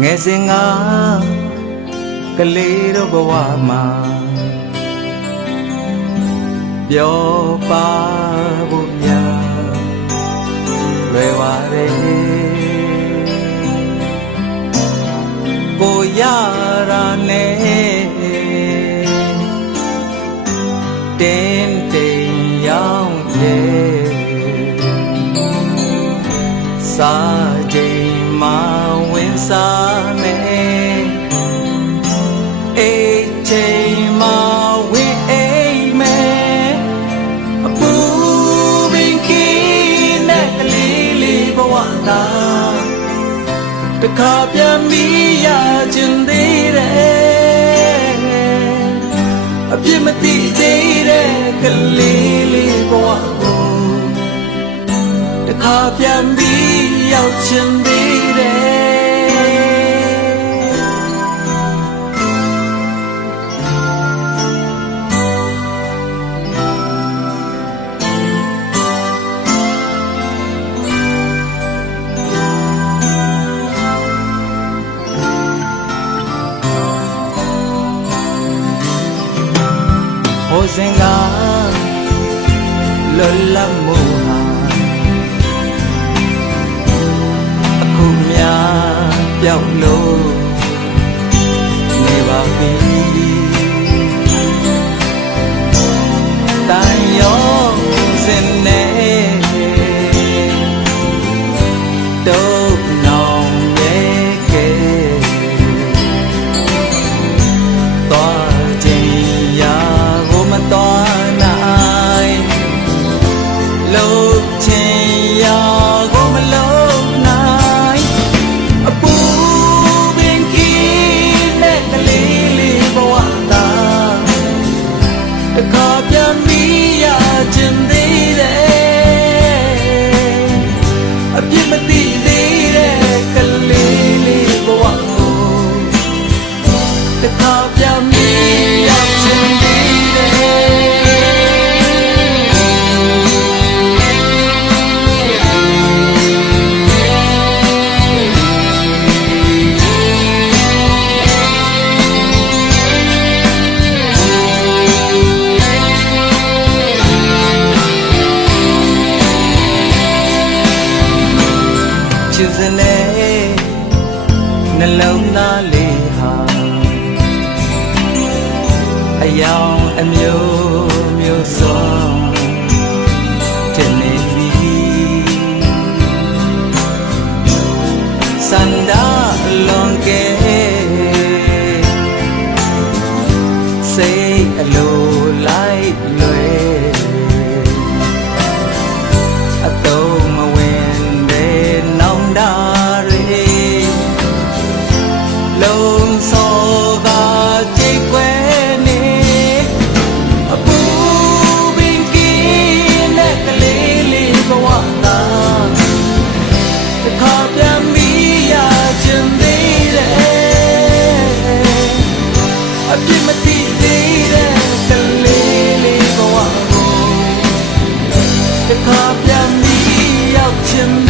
ငယ်စဉ်ကကလေးတို့ဘဝမှာပျော်ပါဖို့များလွယ်ပါတယ်ကိုရတာနဲ့တင်းတိမ်ရောက်ရဲ့စာချိန်မှာဝင်စားမယ်အိတ်ချိန်မှာဝင်အိမ်မယ်အပူပင်ကင်းတဲ့ကလေးလေးဘဝသာတခါပြန်ပြီးရချင်သေးတယ်အပြစ်မသိသေးတဲ့ကလေးလေးဘဝကိုတခါပြန်ပြီးရောက်ချင်သေးတယ်ဟိုစဉ်ကလွတ်လပ်မှုဟာအခုများပြောင်းလို့နေပါပြီတန်ရောစင်နေတော့နောင်ရဲ့ကဲသွားခြင်းရာကိုမတော်နိုင်လို့ခြင်းရာကိုမလို့နိုင်အပူပင်ကင်းတဲ့ကလေးလေးဘဝသာတခါပြန်ပြီးရချင်သေးတယ်အပြစ်မသိသေးတဲ့ကလေးလေးဘဝကိုတခါပြန်ပြီးရချင်သေးတယ်ချစ်စနေနှလုံးသားလေးဟာအယောင်အမျိုးမျိုးစုံတင်နေပြီစန္ဒာလွန်ကဲစိတ်အလိုလိုက်လွယ်အတော့မဝင်တဲ့နောင်တရီလုံးစောကကြိတ်ခွဲနေအပူပင်ကင်းတဲ့ကလေးလေးဘဝသာတခါပြန်ပြီးရချင်သေးတယ်အပြစ်မသိသေးတဲ့ကလေးလေးဘဝကိုတခါပြန်ပြီးရောက်ချင်